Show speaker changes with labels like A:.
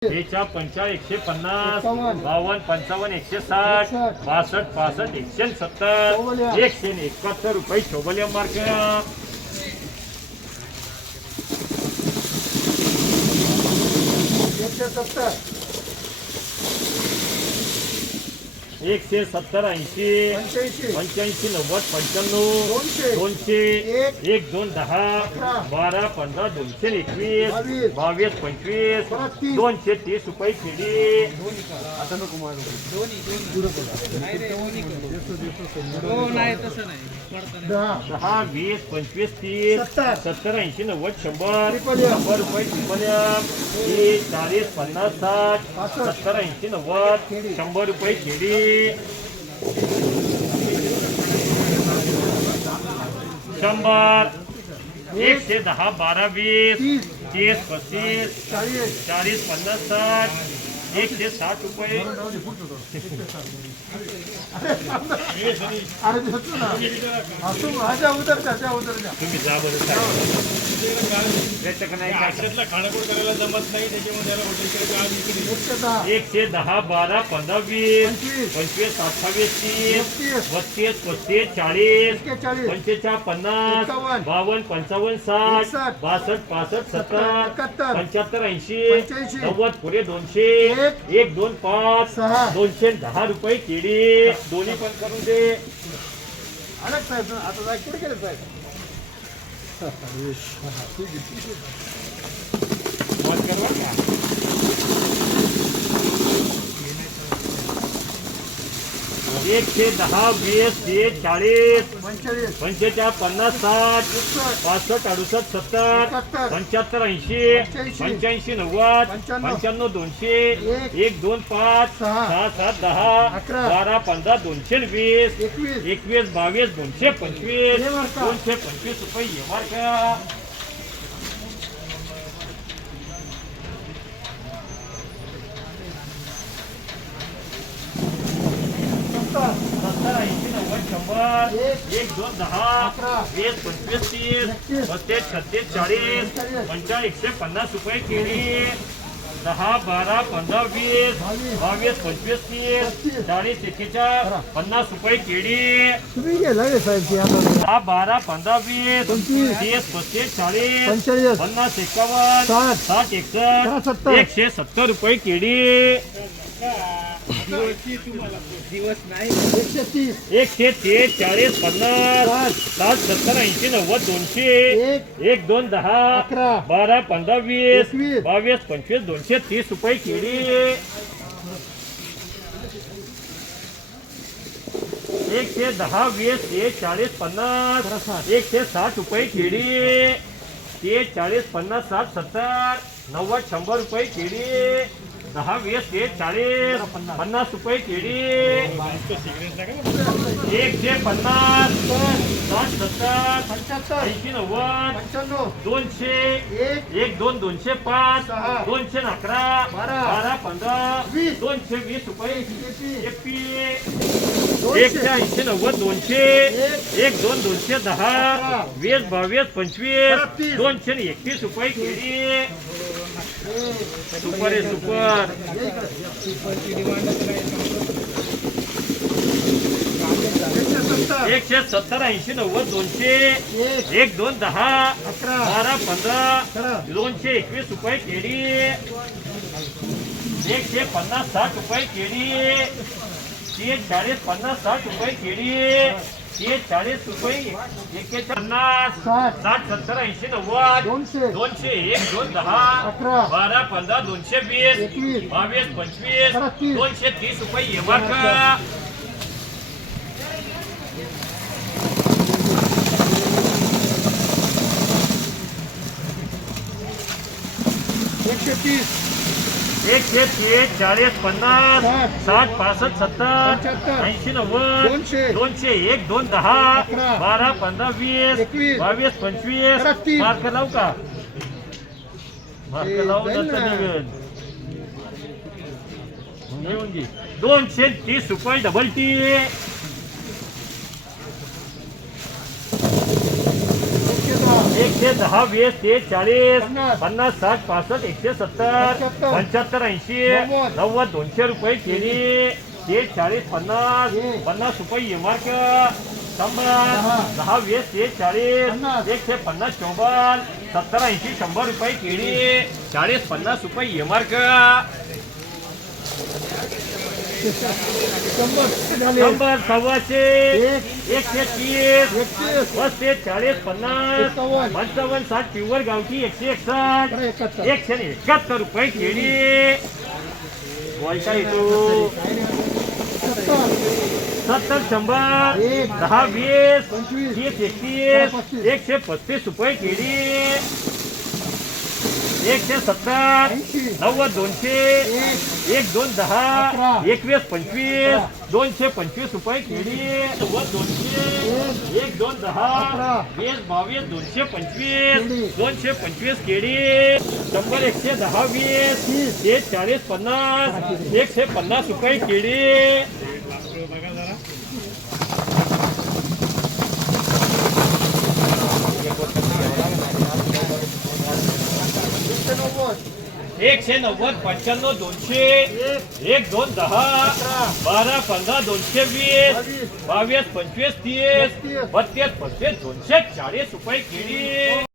A: पंचा एकशे पन्नास. बावन्न पंचावन्न एकशे साठ. बासष्ट पासष्ट एकशे सत्तर. एकशे एकाहत्तर रुपये शोभल्या मार्क
B: एकशे सत्तर
A: एकशे सत्तर ऐंशी
B: पंच्याऐंशी
A: नव्वद पंच्याण्णव
B: दोनशे एक.
A: दोन दहा. बारा पंधरा दोनशे एकवीस
B: बावीस.
A: पंचवीस. दोनशे तीस रुपये खेडी
B: आता नको मारू
C: नाही तसं नाही पडताना
B: दहा
A: दहा वीस पंचवीस तीस
B: सत्तर.
A: ऐंशी नव्वद दहा बारा वीस
B: तीस
A: तीस, पस्तीस,
B: चाळीस,
A: पन्नास साठ एकशे साठ रुपये.
B: अरे देतो ना. असू माझ्या उतर त्याच्या उतर द्या
A: तुम्ही जा बरं
C: करायला जमत नाही त्याच्यामध्ये इकडे
B: एकशे दहा.
A: बारा पंधरा वीस.
B: पंचवीस.
A: अठ्ठावीस तीस.
B: बत्तीस.
A: पस्तीस चाळीस. पंचेचाळ पन्नास. बावन्न पंचावन्न साठ. बासष्ट पासष्ट सत्तर. पंच्याहत्तर ऐंशी. नव्वद पुढे दोनशे.
B: एक.
A: एक दोन पाच
B: सहा.
A: दोनशे दहा रुपये केळी दोन्ही पण करून दे
B: अलग साहेब आता जाय कुठे गेले साहेब
A: कर का. एकशे दहा वीस तीस चाळीस
B: पंचेचाळीस
A: पंचेचाळ पन्नास साठ पासष्ट अडुसष्ट सत्तर पंच्याहत्तर ऐंशी
B: पंच्याऐंशी.
A: नव्वद
B: पंच्याण्णव.
A: दोनशे
B: एक.
A: एक दोन पाच
B: सहा.
A: सात दहा. बारा पंधरा दोनशे वीस
B: एकवीस
A: बावीस दोनशे पंचवीस? दोनशे पंचवीस रुपये येणार का
B: सत्तर
A: सत्तर ऐंशी नव्वद
B: एक.
A: दोन दहा एक पंचवीस तीस बत्तीस छत्तीस चाळीस
B: पंचेचाळीस.
A: पंचा एकशे पन्नास रुपये केळी दहा बारा पंधरा वीस
B: बावीस.
A: पंचवीस तीस चाळीस एकेचाळ पन्नास रुपये केळी दहा बारा पंधरा वीस तीस पस्तीस चाळीस पन्नास एकावन्न
B: साठ
A: एकसष्ट एकशे सत्तर रुपये केळी
C: दिवस नाही
B: एकशे तीस
A: एकशे तीस चाळीस पन्नास सात सत्तर ऐंशी नव्वद दोनशे.
B: एक
A: एक दोन दहा.
B: अकरा
A: बारा पंधरा वीस. बावीस पंचवीस दोनशे तीस रुपये केळी एकशे दहा वीस एक चाळीस पन्नास.
B: साठ.
A: एकशे साठ रुपये केळी ते चाळीस पन्नास साठ सत्तर नव्वद शंभर रुपये केळी दहा वीस एक चाळीस पन्नास रुपये केळी एकशे पन्नास साठ सत्तर
B: पंच्याहत्तर
A: ऐंशी नव्वद
B: पंच्याण्णव
A: दोनशे
B: एक
A: एक दोन दोनशे पाच. दोनशे अकरा
B: बारा.
A: बारा पंधरा
B: वीस.
A: दोनशे वीस रुपये. एकशे ऐंशी नव्वद दोनशे
B: एक.
A: एक दोन दोनशे दहा. वीस बावीस पंचवीस. दोनशे आणि एकवीस रुपये केळी सुपर आहे सुपर
B: एकशे सत्तर
A: एकशे सत्तर ऐंशी नव्वद दोनशे
B: एक
A: दोन दहा
B: अकरा
A: बारा पंधरा
B: अकरा
A: दोनशे एकवीस रुपये केळी. एकशे पन्नास साठ रुपये केळी. चाळीस पन्नास साठ रुपये केळी तीस चाळीस रुपये एके पन्नास
B: साठ.
A: सत्तर ऐंशी नव्वद
B: दोनशे.
A: दोनशे एक दोन दहा
B: अकरा.
A: बारा पंधरा दोनशे वीस बावीस पंचवीस. दोनशे तीस रुपये का
B: एकशे तीस.
A: एकशे तीस चाळीस पन्नास
B: साठ.
A: पासष्ट सत्तर. ऐंशी नव्वद
B: दोनशे.
A: एक दोन दहा. बारा पंधरा वीस. बावीस पंचवीस. मार्क लावू का मार्क
B: ए,
A: लावू
B: जाईल
A: नंतर
B: ना.
A: निघेल. घेऊन घे दोनशे तीस रुपये डबल टी
B: एकशे दहा
A: एक एकशे दहा वीस तीस चाळीस
B: पन्नास.
A: साठ पासष्ट एकशे सत्तर
B: पंच्याहत्तर.
A: ऐंशी
B: नव्वद.
A: दोनशे रुपये केली तीस चाळीस पन्नास. पन्नास रुपये इमारक शंभर
B: दहा.
A: वीस तीस चाळीस. एकशे पन्नास चौबन सत्तर ऐंशी शंभर रुपये केळी चाळीस पन्नास रुपये इमारक
B: शंभर
A: सव्वाशे एकशे तीस
B: एकतीस
A: चाळीस पन्नास पंचावन्न साठ प्युअर गावठी एकशे एकसष्ट एकशे एकाहत्तर रुपये केळी. बोलता येतो
B: सत्तर
A: शंभर दहा वीस तीस एकतीस एकशे पस्तीस रुपये केळी. एकशे सत्तर नव्वद दोनशे
B: एक
A: दोन दहा. एकवीस पंचवीस दोनशे पंचवीस रुपये केळी नव्वद दोनशे एक दोन दहा. वीस बावीस दोनशे. पंचवीस दोनशे पंचवीस केळी शंभर एकशे दहा वीस. एक चाळीस पन्नास एकशे पन्नास रुपये केळी
B: एकशे नव्वद
A: पंच्याण्णव दोनशे एक दोन दहा बारा पंधरा दोनशे वीस
B: बावीस
A: पंचवीस तीस बत्तीस. पस्तीस दोनशे चाळीस रुपये केळी